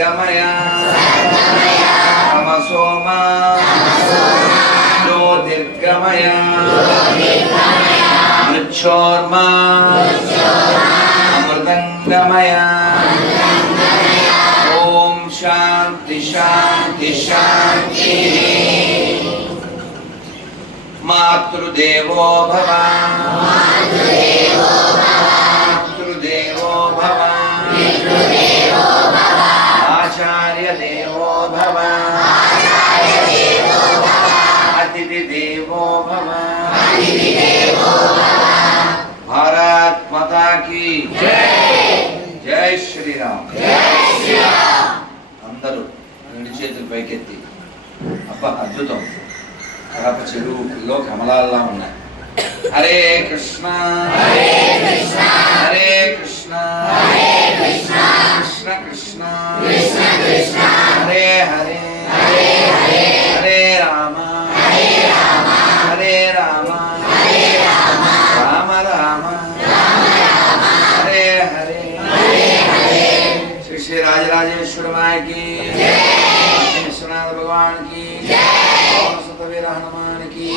सद्गमय तमसो मा ज्योतिर्गमय मृच्छोर्मा अमृतङ्गमय ॐ शान्ति शान्ति शान्तिः मातृदेवो भव జై శ్రీరామ్. అందరూ రెండు చేతులు పైకెత్తి అబ్బా అద్భుతం. కడప చెరువులో కమలాల్లా ఉన్నాయి. హరే కృష్ణ హరే కృష్ణ. హరే కృష్ణ. కృష్ణ కృష్ణ. హరే హరే. హరే రామ. మాయకి విశ్వనాథ భగవాన్కి సుత వీర హనుమాన్కి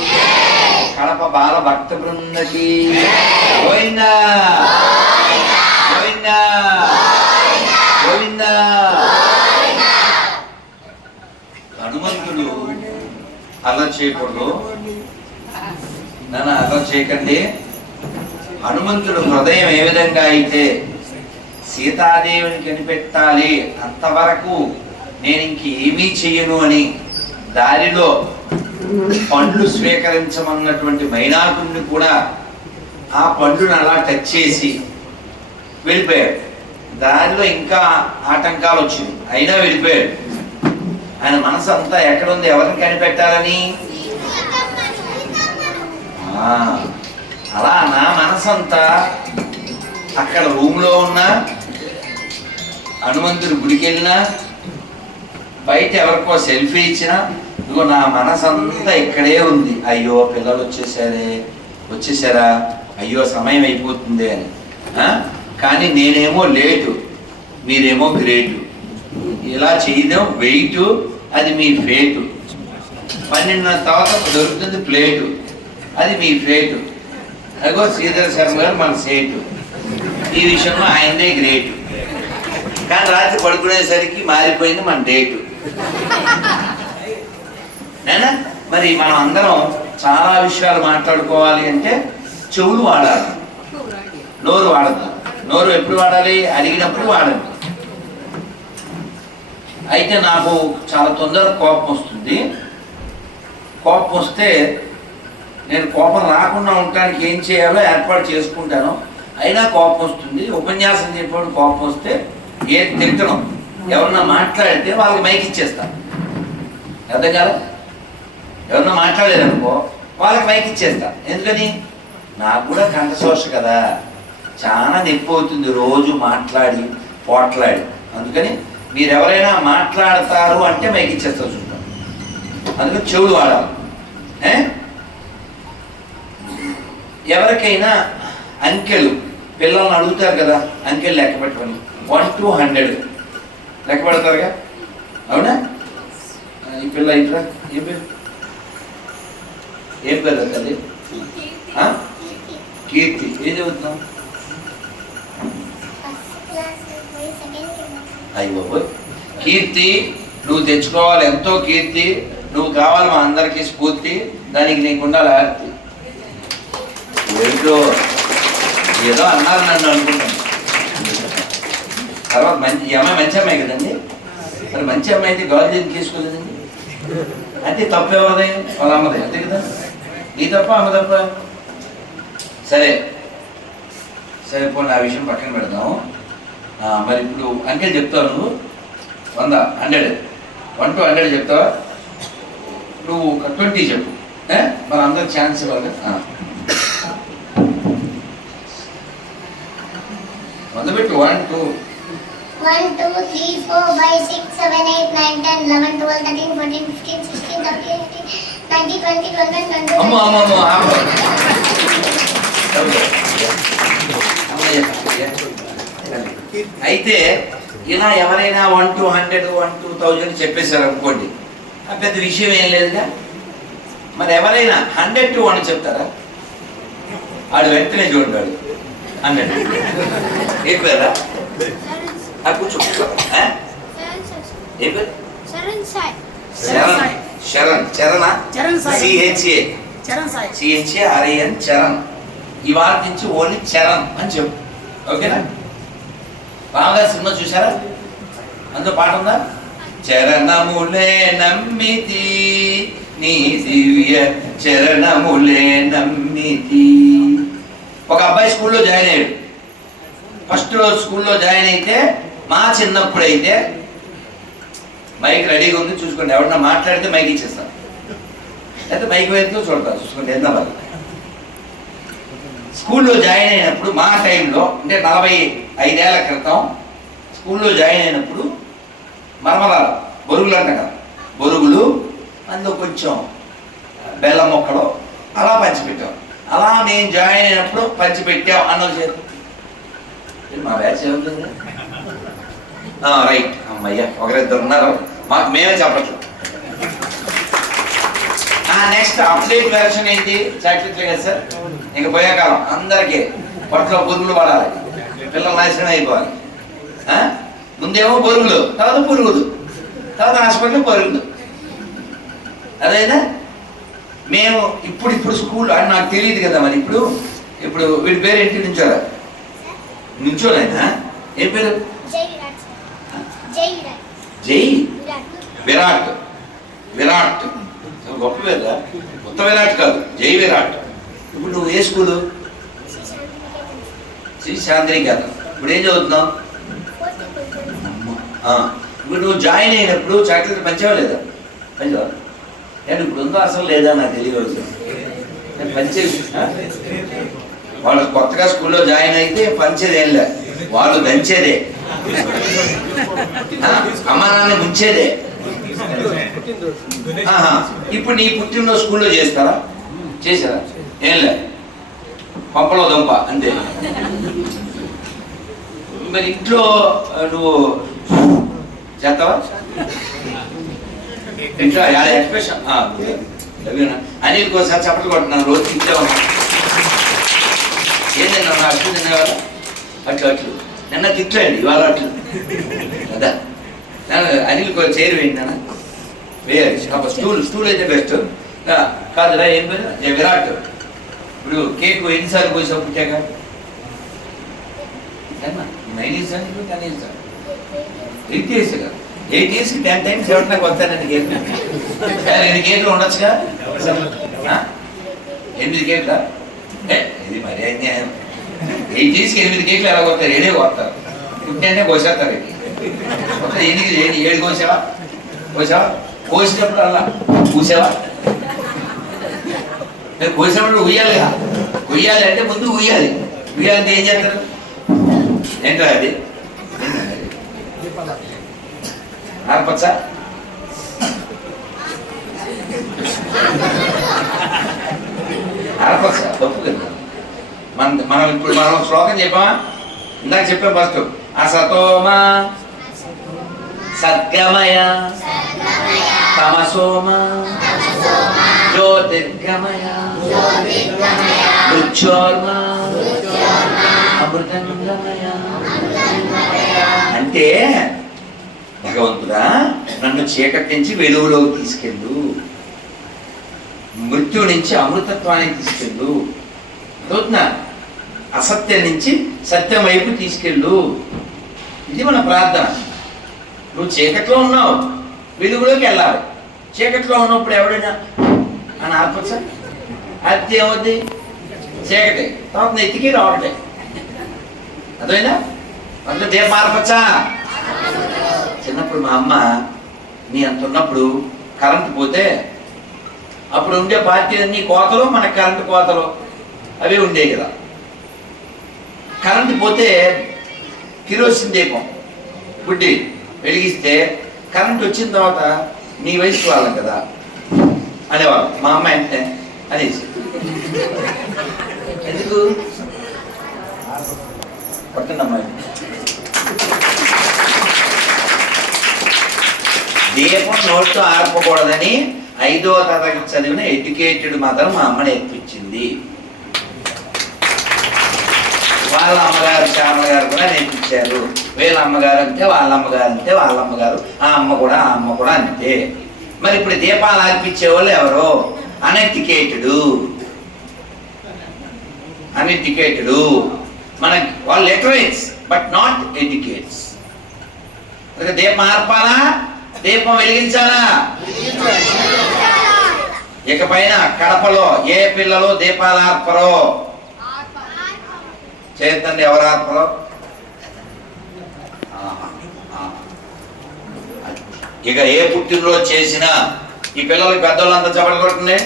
కడప బాల భక్త బృందకి గోవిందా! గోవిందా! గోవిందా! హనుమంతుడు అలా చేయకూడదు. నన్ను అలా చేయకండి. హనుమంతుడు హృదయం ఏ విధంగా అయితే సీతాదేవిని కనిపెట్టాలి. అంతవరకు నేను ఇంకేమీ చెయ్యను అని దారిలో పండ్లు స్వీకరించమన్నటువంటి మైనాకుడిని కూడా ఆ పండును అలా టచ్ చేసి వెళ్ళిపోయాడు. దారిలో ఇంకా ఆటంకాలు వచ్చింది. అయినా వెళ్ళిపోయాడు. ఆయన మనసు అంతా ఎక్కడుంది? ఎవరిని కనిపెట్టాలని? అలా నా మనసంతా అక్కడ రూమ్లో ఉన్నా హనుమంతుడి గుడికి వెళ్ళినా బయట ఎవరికో సెల్ఫీ ఇచ్చినా ఇదిగో నా మనసంతా ఇక్కడే ఉంది. అయ్యో పిల్లలు వచ్చేసారే వచ్చేసారా? అయ్యో సమయం అయిపోతుంది అని. కానీ నేనేమో లేటు మీరేమో గ్రేటు. ఇలా చేయడం వెయిట్ అది మీ ఫేటు. పన్నెండున్నర తర్వాత దొరుకుతుంది ప్లేటు అది మీ ఫేటు. అదిగో శ్రీధర్ శర్మ గారు మన సేటు. ఈ విషయంలో ఆయనదే గ్రేటు. కానీ రాత్రి పడుకునేసరికి మారిపోయింది మన డేటు. నేనా? మరి మనం అందరం చాలా విషయాలు మాట్లాడుకోవాలి అంటే చెవులు వాడాలి. నోరు వాడద్దు. నోరు ఎప్పుడు వాడాలి? అడిగినప్పుడు వాడాలి. అయితే నాకు చాలా తొందరగా కోపం వస్తుంది. కోపం వస్తే నేను కోపం రాకుండా ఉండటానికి ఏం చేయాలో ఏర్పాటు చేసుకుంటాను. అయినా కోపం వస్తుంది. ఉపన్యాసం చెప్పినప్పుడు కోపం వస్తే ఏది తిట్టడం ఎవరన్నా మాట్లాడితే వాళ్ళకి మైక్ ఇచ్చేస్తాం. అర్థం కదా? ఎవరన్నా మాట్లాడలేదనుకో వాళ్ళకి మైక్ ఇచ్చేస్తా. ఎందుకని? నాకు కూడా కంఠశోష కదా. చాలా నొప్పి అవుతుంది రోజు మాట్లాడి పోట్లాడి. అందుకని మీరు ఎవరైనా మాట్లాడతారు అంటే మైక్ ఇచ్చేస్తా చూద్దాం. అందుకని చెవులు వాడాలి. ఎవరికైనా అంకెలు పిల్లల్ని అడుగుతారు కదా అంకెలు లెక్క పెట్టమని వన్ టు హండ్రెడ్. లెక్క పెడతారుగా అవునా ఈ పిల్ల ఇట్లా ఏం పేరు? ఏం పేరు తల్లి? కీర్తి. ఏం చదువుతున్నావు? అయ్యి కీర్తి నువ్వు తెచ్చుకోవాలి. ఎంతో కీర్తి. నువ్వు కావాలి మా అందరికీ స్ఫూర్తి. దానికి నీకు ఉండాలి ఆర్తి. ఏంటో? ఏదో అన్నారు నన్ను అనుకుంటాను. తర్వాత మంచి ఈ అమ్మాయి మంచి అమ్మాయి కదండి? మరి మంచి అమ్మాయి అయితే గాలి ఎందుకు తీసుకోలేదండి అంటే తప్పు ఎవరిది వాళ్ళ అమ్మది అంతే కదా? నీ తప్ప అమ్మ తప్ప? సరే. సరే పోనీ ఆ విషయం పక్కన పెడదాం. మరి ఇప్పుడు అంకెల్ చెప్తావు నువ్వు? వంద హండ్రెడ్. వన్ టు హండ్రెడ్ చెప్తావా? నువ్వు ఒక ట్వంటీ చెప్పు. మన అందరికి ఛాన్స్ ఇవ్వాలి. మొదలుపెట్టు వన్ టూ. 1, 2, 3, 4, 5, 6, 7, 8, 9, 10, 11, 12, 13, 14, 15, 16, 17, 18, 19, 20, 21, 22, అమ్మో అమ్మో అమ్మో ఆపు. అమ్మయ్య, అమ్మయ్య. అయితే ఇలా ఎవరైనా one two hundred one two thousand చెప్పేశారు అనుకోండి. ఆ పెద్ద విషయం ఏం లేదుగా? మరి ఎవరైనా హండ్రెడ్ టు వన్ చెప్తారా? ఆడు వెంటనే చూడండి వాడు. హండ్రెడ్ ఏ కూర్చో? ఏ పేరు Sharon Sai. Sharan Sharan Charan C H A C H A R A N Charan ఇవాళ నుంచి ఓన్లీ చరణ్ అని చెప్పు. ఓకేనా బాగా సినిమా చూసారా అందులో పాట ఉందా? చరణములే నమ్మితి నీ దివ్య చరణములే నమ్మితి. ఒక అబ్బాయి స్కూల్లో జాయిన్ అయ్యాడు. ఫస్ట్ రోజు స్కూల్లో జాయిన్ అయితే మా చిన్నప్పుడైతే మైక్ రెడీగా ఉంది చూసుకోండి. ఎవరన్నా మాట్లాడితే మైక్ ఇచ్చేస్తాం. అయితే మైక్ వైపు చూడతాం. చూసుకోండి ఎంత వాళ్ళు స్కూల్లో జాయిన్ అయినప్పుడు మా టైంలో అంటే నలభై ఐదేళ్ళ క్రితం స్కూల్లో జాయిన్ అయినప్పుడు మరమరాలు బొరుగులు అంట కదా. బొరుగులు అందులో కొంచెం బెల్లం మొక్కలు అలా పంచిపెట్టాం. అలా నేను జాయిన్ అయినప్పుడు పంచిపెట్టాం అన్న చేతి మా బ్యాచ్ ఏమవుతుంది రైట్ అమ్మయ్య ఒకరిద్దరు ఉన్నారు మాకు మేమే చెప్పట్లేదు నెక్స్ట్ అప్డేట్ వెర్షన్ ఏంటి? చాక్లెట్లే కదా సార్ ఇంక పోయే కాలం. అందరికీ పొట్టలో పురుగులు పడాలి. పిల్లలు నాశనం అయిపోవాలి. ముందేమో పురుగులు తర్వాత పురుగులు తర్వాత హాస్పిటల్ పరుగులు. అదేనా మేము ఇప్పుడు ఇప్పుడు స్కూల్ అని నాకు తెలియదు కదా మరి ఇప్పుడు. ఇప్పుడు వీడి పేరు ఏంటి? నుంచోరా. నుంచోనైనా ఏం పేరు? జై. విరాట్. విరాట్. గొప్ప పేరు కొత్త విరాట్ కాదు. జై విరాట్. ఇప్పుడు నువ్వు ఏ స్కూలు? శ్రీ శాంతినికేతన్ ఇప్పుడు ఏం చదువుతున్నావు? ఇప్పుడు నువ్వు జాయిన్ అయినప్పుడు చాక్లెట్ పంచావా లేదా? పంచావా? నేను ఇప్పుడు ఉందో అసలు లేదా నాకు తెలియవచ్చు నేను పంచే ఆ? వాళ్ళు కొత్తగా స్కూల్లో జాయిన్ అయితే పంచేది లే. వాళ్ళు దంచేదే. ఆ, ముంచేదే? ఇప్పుడు నీ పుట్టినరోజు స్కూల్లో చేస్తారా? చేశారా? ఏం లే. పంపలో దంప అంతే. మరి ఇంట్లో నువ్వు చేస్తావా? ఇంట్లో యాడ ఎక్స్ప్రెషన్? అనిల్ కోసం చప్పట్లు కొట్టున్నాను రోజు ఇంట్లో ఏంటన్నా అట్లు తినేవాళ్ళ అట్లు అట్లు నిన్న తిట్లండి ఇవాళ అట్లు. కదా అనిల్ కో చేరు వేయండి నాన్న. వేయాలి. అప్పుడు స్టూల్ స్టూల్ అయితే బెస్ట్ కాదురా ఏం పేరు విరాట్. ఇప్పుడు కేక్ ఎన్నిసార్లు కోసావు పుట్టాక? నైన్ ఇయర్స్ అని టెన్ ఇయర్స్ ఎయిట్ ఇయర్స్ కదా ఎయిట్ ఇయర్స్కి టెన్ టైమ్స్ ఎవరి నాకు వస్తానండి కేక్? ఎన్ని కేకులు ఉండొచ్చుగా? ఎనిమిది కేకులా? ఇది మరి అన్యాయం. ఎయిట్ ఇయర్స్కి ఎనిమిది కేకులు ఎలా కొడతారు? ఏడే కొడతారు. పుట్టింటే కోసేస్తారు ఇది. మొత్తం ఎనిమిది ఏడు ఏడు కోసావా? కోసావా కోసినప్పుడు అలా కూసావా? నేను కోసినప్పుడు ఉయ్యాలిగా ఉయ్యాలి అంటే ముందు ఉయ్యాలి. ఉయ్యాలంటే ఏం చేస్తారు? ఏంటో అది? ఆర్పచ్చా ఆర్పచ్చా తప్పు కదా. మన మనం ఇప్పుడు మనం శ్లోకం చెప్పామా? ఇందాక చెప్పాం ఫస్ట్ అసతోమ సద్గమయ తమసోమ జ్యోతిర్గమయ మృత్యోర్మ అమృతంగమయ. అంటే భగవంతుడా నన్ను చీకటి నుంచి వెలుగులోకి తీసుకెళ్ళు. మృత్యు నుంచి అమృతత్వానికి తీసుకెళ్ళు. చదువుతున్నా అసత్యం నుంచి సత్యం వైపు తీసుకెళ్ళు. ఇది మన ప్రార్థన. నువ్వు చీకట్లో ఉన్నావు వెలుగులోకి వెళ్ళాలి. చీకట్లో ఉన్నప్పుడు ఎవడైనా అని ఆర్పచ్చా అది ఏమవుద్ది? చీకటి. తర్వాత నెత్తికి రావటే అదేనా అందులో దేవ ఆర్పచ్చా చిన్నప్పుడు మా అమ్మ నీ అంత ఉన్నప్పుడు కరెంట్ పోతే అప్పుడు ఉండే పార్టీ అన్ని కోతలు మన కరెంటు కోతలు. అవి ఉండేవి కదా. కరెంట్ పోతే కిరోసిన్ దీపం బుడ్డి వెలిగిస్తే కరెంట్ వచ్చిన తర్వాత నీ వయసు వాళ్ళం కదా అనేవాళ్ళు. మా అమ్మ అంటే అనేసి. ఎందుకు? పట్టండి అమ్మాయి దీపం నోట్తో ఆర్పకూడదని ఐదో తరగతి చదివిన ఎడ్యుకేటెడ్ మాత్రం మా అమ్మ నేర్పించింది. వాళ్ళ అమ్మగారు శ్యామల గారు కూడా నేర్పించారు. వీళ్ళ అమ్మగారు అంతే వాళ్ళ అమ్మగారు అంతే వాళ్ళ అమ్మగారు ఆ అమ్మ కూడా ఆ అమ్మ కూడా అంతే. మరి ఇప్పుడు దీపాలు ఆర్పించే వాళ్ళు ఎవరు? అనెడ్యుకేటెడ్ అనెడ్యుకేటెడ్ మన వాళ్ళు లిటరేట్స్ బట్ నాట్ ఎడ్యుకేట్స్. దీపం ఆర్పాలా? దీపం వెలిగించాలా? ఇకపైన కడపలో ఏ పిల్లలు దీపాలు ఆర్పరో? చేతండి ఎవరు ఆత్మలో? ఇక ఏ పుట్టినరోజు చేసినా ఈ పిల్లలకి పెద్దవాళ్ళంతా చెప్పలు కొట్టండి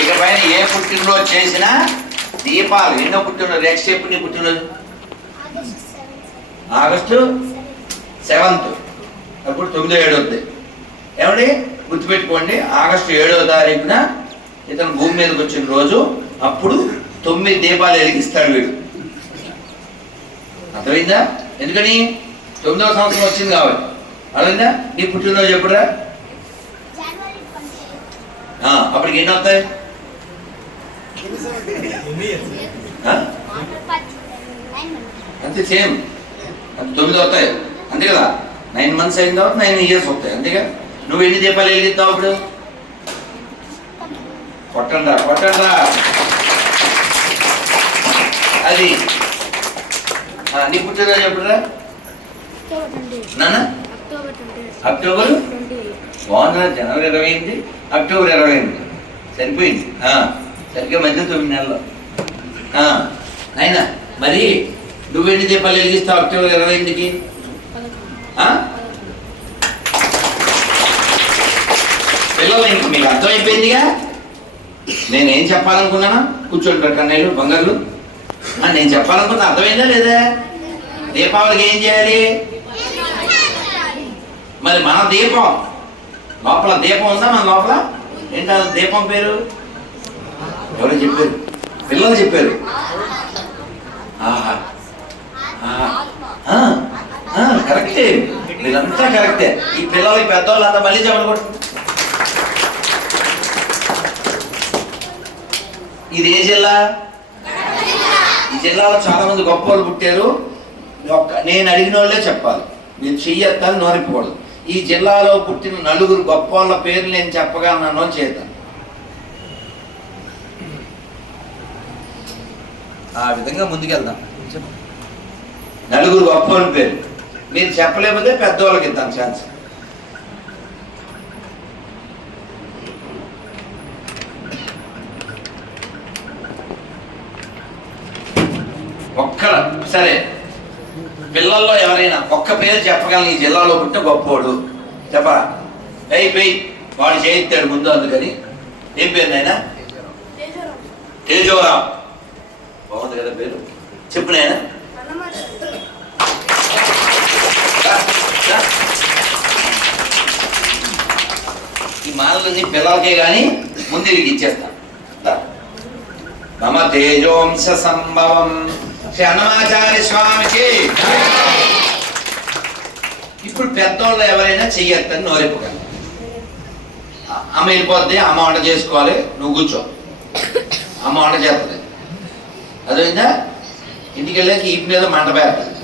ఇక పైన ఏ పుట్టినరోజు చేసినా దీపాలు ఎన్నో పుట్టినరోజు నెక్స్ట్ ఎప్పుడు నీ పుట్టినరోజు? August seventh. అప్పుడు తొమ్మిదో ఏడవద్ది ఏమండి? గుర్తుపెట్టుకోండి ఆగస్టు ఏడవ తారీఖున ఇతను భూమి మీదకి వచ్చిన రోజు అప్పుడు తొమ్మిది దీపాలు వెలిగిస్తాడు వీడు అర్థమైందా? ఎందుకని? తొమ్మిదవ సంవత్సరం వచ్చింది కాబట్టి. అర్థమైందా? నీ పుట్టినరోజు ఎప్పుడురా? ఆ, అప్పటికి ఎన్ని వస్తాయి? అంతే సేమ్ తొమ్మిది వస్తాయి. అంతే కదా? నైన్ మంత్స్ అయిన తర్వాత నైన్ ఇయర్స్ వస్తాయి. అంతేగా? నువ్వు ఎన్ని దీపాలు వెలిగిస్తావు అప్పుడు? కొట్టండా కొట్టండా అది. నీ పుట్టినరోజు ఎప్పుడురా? నాన్న? అక్టోబర్? బాగుందా జనవరి ఇరవై ఎనిమిది అక్టోబర్ ఇరవై ఎనిమిది సరిపోయింది సరిగ్గా మధ్య తొమ్మిది నెలలు. అయినా మరి నువ్వెన్ని దీపాలు వెలిగిస్తావు అక్టోబర్ ఇరవై ఎనిమిదికి పిల్లలు మీకు అర్థమైపోయిందిగా? నేనేం చెప్పాలనుకున్నానా? కూర్చోండి కన్నయ్యలు బంగారు అని నేను చెప్పాలనుకుంటే అర్థమైందా లేదా? దీపావళికి ఏం చేయాలి? మరి మన దీపం లోపల దీపం ఉందా మన లోపల? ఏంటా దీపం పేరు? ఎవరో చెప్పారు. పిల్లలు చెప్పారు. ఆహా. కరెక్టే. వీళ్ళంతా కరెక్టే. ఈ పిల్లలకి పెద్దవాళ్ళంతా మళ్ళీ చెప్పండి ఇది ఏ జిల్లా? ఈ జిల్లాలో చాలా మంది గొప్ప వాళ్ళు పుట్టారు. ఒక్క నేను అడిగిన వాళ్ళే చెప్పాలి. నేను చెయ్యొద్దని నోరిపోకూడదు ఈ జిల్లాలో పుట్టిన నలుగురు గొప్ప వాళ్ళ పేర్లు నేను చెప్పగలను చేద్దాం. ఆ విధంగా ముందుకెళ్దాం. నలుగురు గొప్ప వాళ్ళ పేరు మీరు చెప్పలేకపోతే పెద్దవాళ్ళకి ఇద్దాం ఛాన్స్. ఒక్కడ సరే. పిల్లల్లో ఎవరైనా ఒక్క పేరు చెప్పగలను ఈ జిల్లాలో పుట్టిన గొప్పోడు. చెప్పరా? అయిపోయి వాడు చేయిస్తాడు ముందు అందుకని. ఏం పేరు నాయనా? తేజోరావు బాగుంది కదా పేరు. చెప్పు నాయనా. ఈ మాలలన్నీ పిల్లలకే కానీ ముందు వీడికి ఇచ్చేస్తాం. రా. మమ తేజోంశ సంభవం. శ్రీ అన్నమాచార్య స్వామికి. ఇప్పుడు పెద్దోళ్ళు ఎవరైనా చెయ్యొద్దని నోరెప్పగలరు అమ్మ వెళ్ళిపోద్ది అమ్మ వంట చేసుకోవాలి నువ్వు కూర్చో. అమ్మ వంట చేస్తుంది. అదైందా ఇంటికి వెళ్ళాక ఈ మీద మంట పేరుతుంది.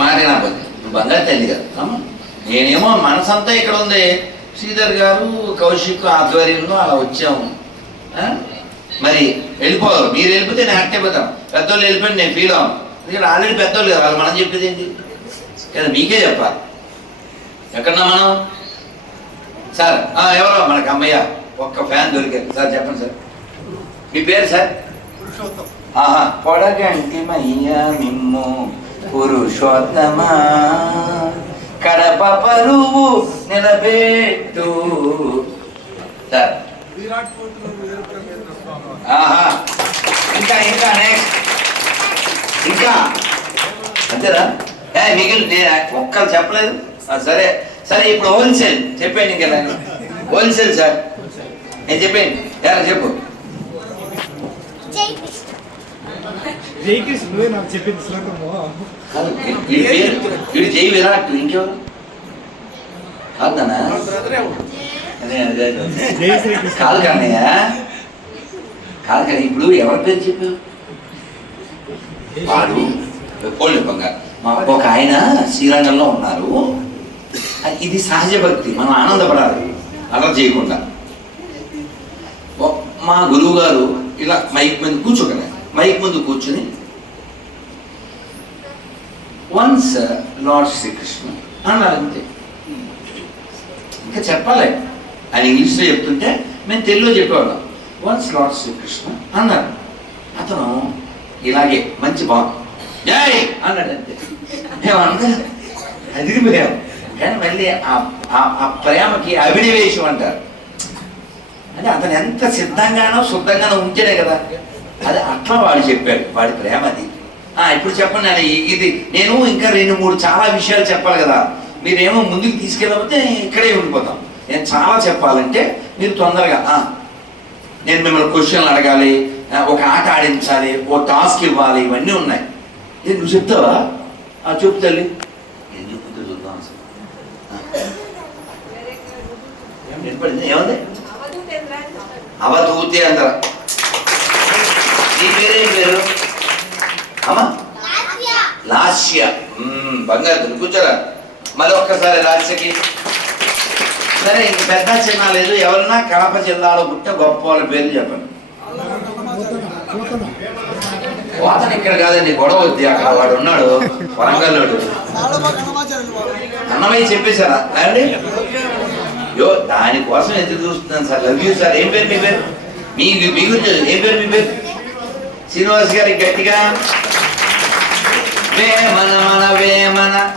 మారినా పోతే నువ్వు బంగారు తల్లి కదా. అమ్మ నేనేమో మనసంతా ఇక్కడ ఉంది. శ్రీధర్ గారు కౌశిక్ ఆధ్వర్యంలో అలా వచ్చాము. మరి వెళ్ళిపోరు మీరు వెళ్ళిపోతే నేను హ్యాక్ట్ అయిపోతాను పెద్దోళ్ళు వెళ్ళిపోయి నేను ఫీల్ అవ్వను ఎందుకంటే ఆల్రెడీ పెద్దోళ్ళు కదా వాళ్ళు మనం చెప్పేది ఏంటి? కదా మీకే చెప్పాలి. ఎక్కడన్నా మనం? సార్ ఆ, ఎవరో? మనకి అమ్మయ్య. ఒక్క ఫ్యాన్ దొరికారు సార్ చెప్పండి సార్. మీ పేరు సార్? ఆహా. పొడగంటి మయ్యా మిమ్ము పురుషోత్తమా? కడప పరువు నిలబెట్టు. సార్. విరాట్ కోహ్లీ ఇంకా ఇంకా నెక్స్ట్ ఇంకా. అంతేనా? ఏ మిగిలి నేను ఒక్కరు చెప్పలేదు. సరే. సరే ఇప్పుడు హోల్సేల్ చెప్పండి ఇంకా నేను. హోల్సేల్ సార్ నేను చెప్పండి ఎలా చెప్పు. జై కృష్ణ జై కృష్ణ నువ్వే నాకు చెప్పింది శ్లోకము. కాదు, వీ- వీడి జై విరాట్ ఇంకెవరు కాదనా అదే అదే అదే. జై శ్రీకృష్ణ కాదు కన్నయ్య కాదు కానీ ఇప్పుడు ఎవరి పేరు చెప్పావు? వాడు బంగారు మా ఒక ఆయన శ్రీరంగంలో ఉన్నారు. ఇది సహజ భక్తి మనం ఆనందపడాలి అలా చేయకుండా. మా గురువు గారు ఇలా మైక్ మీద కూర్చోగలరు మైక్ ముందు కూర్చుని వన్స్ లార్డ్ శ్రీకృష్ణ అన్నారు అంతే. ఇంకా చెప్పాలి. ఆయన ఇంగ్లీష్లో చెప్తుంటే మేము తెలుగులో చెప్పేవాళ్ళం. వన్స్ లార్డ్ శ్రీకృష్ణ అన్నారు అతను ఇలాగే మంచి బాగు జై అన్నాడు అంతే మేమందరం అదిరిపోయాం కానీ మళ్ళీ ఆ- ఆ- ప్రేమకి అభినవేశం అంటారు అంటే అతను ఎంత సిద్ధంగానో శుద్ధంగానో ఉంటేనే కదా అది అట్లా వాడు చెప్పాడు వాడి ప్రేమ అది ఇప్పుడు చెప్పండి నేను ఇది నేను ఇంకా రెండు మూడు చాలా విషయాలు చెప్పాలి కదా. మీరేమో ముందుకు తీసుకెళ్ళకపోతే ఇక్కడే ఉండిపోతాం. నేను చాలా చెప్పాలంటే మీరు తొందరగా నేను మిమ్మల్ని క్వశ్చన్లు అడగాలి ఒక ఆట ఆడించాలి ఓ టాస్క్ ఇవ్వాలి ఇవన్నీ ఉన్నాయి. నువ్వు చెప్తావా? ఆ చెప్పు తల్లి. ఏం చెప్తుందో చూద్దాం అసలు. ఏముంది? అవధూతి అంటారు. నీ పేరేం పేరు? అమ్మా? లాస్య. బంగారు కూర్చోరా. మరి ఒక్కసారి లాస్యకి. సరే ఇంక పెద్ద చిన్న లేదు. ఎవరన్నా కడప జిల్లాలో పుట్టిన గొప్ప వాళ్ళ పేర్లు చెప్పండి. అతను ఇక్కడ కాదండి గొడవ వద్ది అక్కడ వాడు ఉన్నాడు వరంగల్లోడు. అన్నమయ్య చెప్పేశారా? అండి యో దానికోసం ఎదురు చూస్తున్నాను సార్. Love you sir. ఏం పేరు మీ పేరు? మీ మీ గురించి ఏం పేరు మీ పేరు? శ్రీనివాస్ గారి గట్టిగా. వేమన మన వేమన.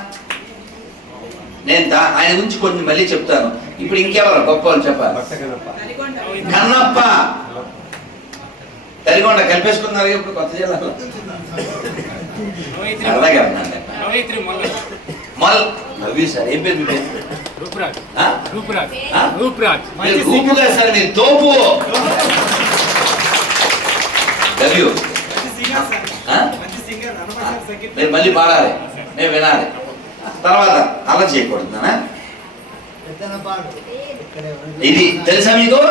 నేను దా- ఆయన గురించి కొన్ని మళ్ళీ చెప్తాను. ఇప్పుడు ఇంకెవరు? గొప్ప వాళ్ళు చెప్పాలి. కన్నప్ప తరిగొండ కలిపేసుకున్నారు ఇప్పుడు కొత్త జిల్లాలో. అలాగే మల్. సార్ ఏం పేరు మీ గ్రూపుగా సార్ మీరు తోపు? మీరు మళ్ళీ పాడాలి. మేము వినాలి. తర్వాత అలా చేయకూడదు. ఇది తెలుసా మీకు?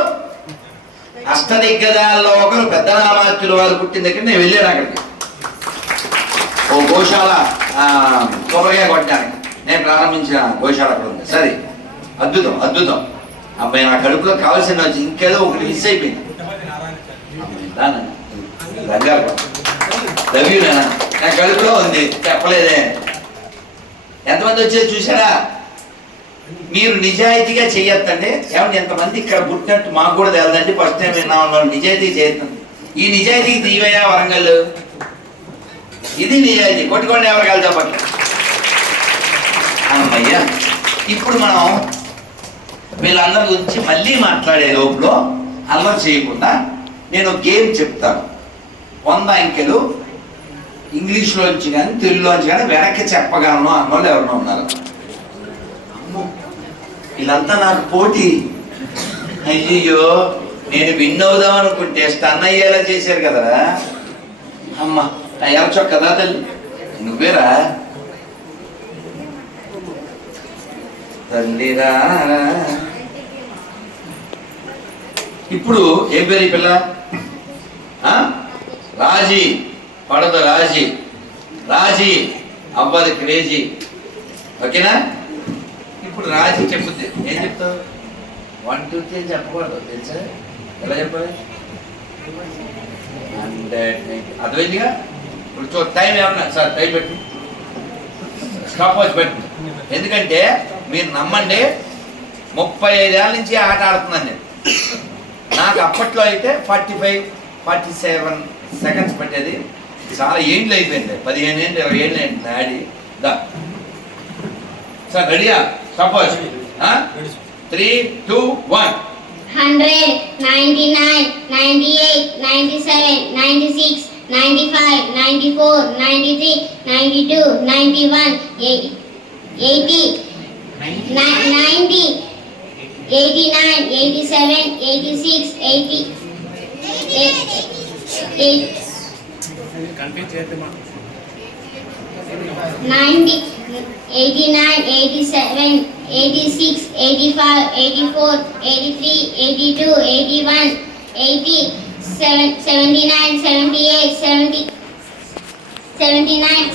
అష్టదిగ్గజాల్లో ఒకరు పెద్ద నామాత్యుల వారు పుట్టిన దగ్గర నేను వెళ్ళాను అక్కడికి. ఓ గోశాల ఆ, కొబ్బరికాయ కొట్టడానికి. నేను ప్రారంభించిన గోశాల అక్కడ ఉంది. సరే. అద్భుతం అద్భుతం. అబ్బాయి నా కడుపులో కావాల్సిన వచ్చి ఇంకేదో ఒకటి మిస్ అయిపోయింది. లవ్ యూ నా కడుపులో ఉంది. చెప్పలేదే. ఎంతమంది వచ్చేది చూసారా మీరు నిజాయితీగా చేయొద్దండి. ఏమంటే ఎంతమంది ఇక్కడ పుట్టినట్టు మాకు కూడా తెలదండి. ఫస్ట్ టైం విన్నా ఉన్నాం నిజాయితీ చేయొద్దండి ఈ నిజాయితీకి దీవయ్యా వరంగల్? ఇది నిజాయితీ. కొట్టుకోండి ఎవరు కలిసి పట్ల అమ్మయ్యా ఇప్పుడు మనం వీళ్ళందరి గురించి మళ్ళీ మాట్లాడే లోపల అల్లరి చేయకుండా నేను గేమ్ చెప్తాను. వంద అంకెలు ఇంగ్లీష్లోంచి కానీ తెలుగులోంచి కానీ వెనక్కి చెప్పగలను అన్నోళ్ళు ఎవరైనా ఉన్నారు. వీళ్ళంతా నాకు పోటీ. అయ్యో నేను విన్ అవుదాం అనుకుంటే స్టన్ అయ్యేలా చేశారు కదా అమ్మ ఎర్ర కదా తల్లి. నువ్వేరా? తల్లిరా ఇప్పుడు ఏం పేరు ఈ పిల్ల? ఆ? రాజీ. పడదు రాజీ. రాజీ. అవ్వదు క్రేజీ. ఓకేనా? ఇప్పుడు రాజీ చెప్పుద్ది. ఏం చెప్తావు? వన్ టూ త్రీ చెప్పకూడదు. తెలుసా? ఎలా చెప్పాలి? అర్థమైందిగా? ఇప్పుడు చూ టైం ఏమన్నా? సార్ టైం పెట్టు. స్టాప్ వాచ్ పెట్టు. ఎందుకంటే మీరు నమ్మండి ముప్పై ఐదేళ్ళ నుంచి ఆట ఆడుతున్నాను నేను. నాకు అప్పట్లో అయితే forty five forty seven seconds పట్టేది. చాలా ఏండ్లు అయిపోయింది. పదిహేను ఏంటి ఇరవై ఏళ్ళు అయింది నా ఆడి. దా. సార్ రెడీయా? Suppose three two one hundred, ninety-nine, ninety-eight, ninety-seven, ninety-six, 95, 94, 93, 92, 91, 80, 90, 89, 87, 86, 80, 8, confuse చేద్దామా 90, 89, 87, 86, 85, 84, 83, 82, 81, 80, 79, 78, 70, 79,